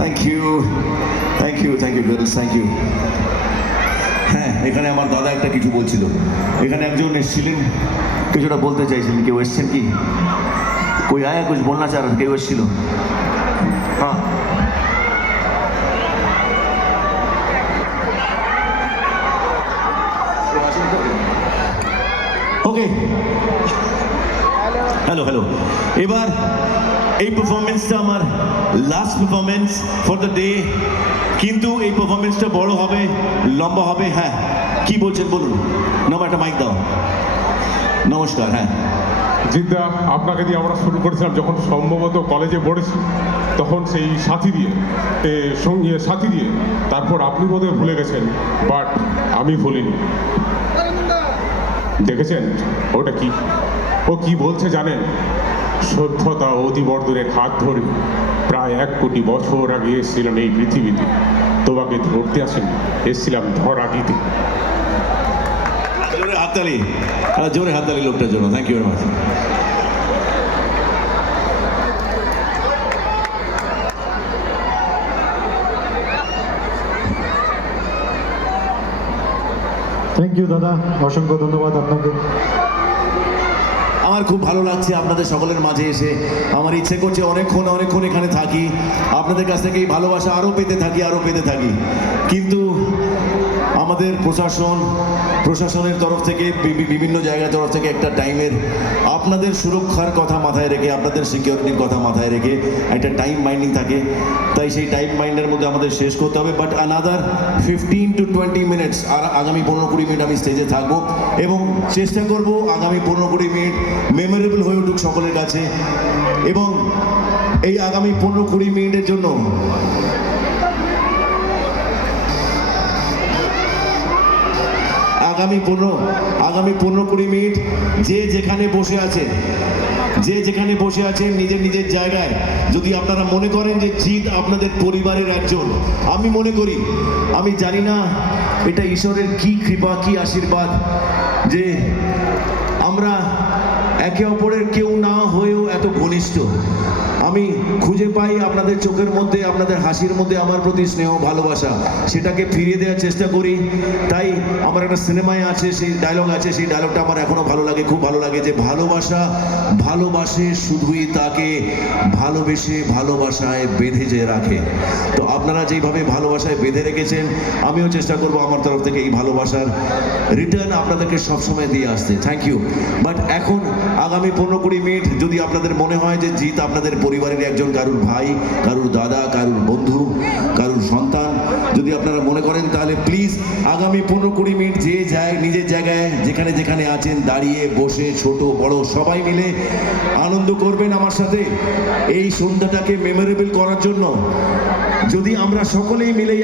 Thank you girls, thank you. হ্যাঁ, এখানে আমার দাদা একটা কিছু বলছিল, এখানে একজন এসেছিলেন, কিছুটা বলতে চাইছিলেন। কেউ এসছেন কি? कोई आया कुछ बोलना चाह रहा था? केউ এসেছিল? হ্যাঁ, ওকে, হ্যালো হ্যালো। এবার এই পারফরমেন্সটা আমার last performance for the day, কিন্তু এই পারফরমেন্সটা বড় হবে, লম্বা হবে। হ্যাঁ, কি বলছেন বলুন। নাম একটা মাইক দাও। নমস্কার। হ্যাঁ, জিদ্দা, আপনাকে দিয়ে আমরা শুরু করেছিলাম যখন সম্ভবত কলেজে পড়েছি, তখন সেই সাথী দিয়ে সাথী দিয়ে তারপর আপনি বোধহয় ভুলে গেছেন, বাট আমি ভুলিনি। দেখেছেন ওটা কি? ও কি বলছে জানেন? সভ্যতা অতিবর্ধনের হাত ধরে প্রায় 1 কোটি বছর আগে এসেছিলেন এই পৃথিবীতে। তোমাকে ধরতে আসেনি, এসেছিলাম ধরা দিতে। জোরে হাততালি, জোরে হাততালি লোকটার জন্য। Thank you very much. Thank you দাদা, অসংখ্য ধন্যবাদ আপনাকে। আমার খুব ভালো লাগছে আপনাদের সকলের মাঝে এসে। আমার ইচ্ছে করছে অনেকক্ষণ এখানে থাকি, আপনাদের কাছ থেকে এই ভালোবাসা আরও পেতে থাকি। কিন্তু আমাদের প্রশাসনের তরফ থেকে, বিভিন্ন জায়গার তরফ থেকে একটা টাইমের, আপনাদের সুরক্ষার কথা মাথায় রেখে, আপনাদের সিকিউরিটির কথা মাথায় রেখে একটা টাইম বাইন্ডিং থাকে। তাই সেই টাইম বাইন্ডের মধ্যে আমাদের শেষ করতে হবে। বাট আনাদার 15 to 20 মিনিটস, আর আগামী 15-20 মিনিট আমি স্টেজে থাকবো এবং চেষ্টা করব আগামী 15-20 মিনিট মেমোরেবল হয়ে উঠুক সকলের কাছে। এবং এই আগামী 15-20 মিনিটের জন্য আগামী 15-20 মিনিট যে যেখানে বসে আছেন নিজের জায়গায়, যদি আপনারা মনে করেন যে জিৎ আপনাদের পরিবারের একজন, আমি মনে করি, আমি জানি না এটা ঈশ্বরের কি কৃপা, কি আশীর্বাদ যে আমরা একে অপরের কেউ না হয়েও এত ঘনিষ্ঠ। আমি খুঁজে পাই আপনাদের চোখের মধ্যে, আপনাদের হাসির মধ্যে আমার প্রতি স্নেহ, ভালোবাসা, সেটাকে ফিরিয়ে দেওয়ার চেষ্টা করি। তাই আমার একটা সিনেমায় আছে, সেই ডায়লগ আছে, সেই ডায়লগটা আমার এখনো ভালো লাগে, খুব ভালো লাগে, যে ভালোবাসে শুধুই তাকে ভালোবাসায় বেঁধে যে রাখে। তো আপনারা যেইভাবে ভালোবাসায় বেঁধে রেখেছেন, আমিও চেষ্টা করব আমার তরফ থেকে এই ভালোবাসার রিটার্ন আপনাদেরকে সবসময় দিয়ে আসতে। Thank you. বাট এখন আগামী 15-20 মিনিট যদি আপনাদের মনে হয় যে জিৎ আপনাদের পরিবারের একজন, কারুর ভাই, কারুর দাদা, কারুর বন্ধু, কারুর সন্তান, যদি আপনারা মনে করেন, তাহলে প্লিজ আগামী 15-20 মিনিট যে নিজের জায়গায় যেখানে আছেন, দাঁড়িয়ে বসে, ছোট বড় সবাই মিলে আনন্দ করবেন আমার সাথে এই সন্ধ্যাটাকে মেমোরেবল করার জন্য। যদি আমরা সকলেই মিলে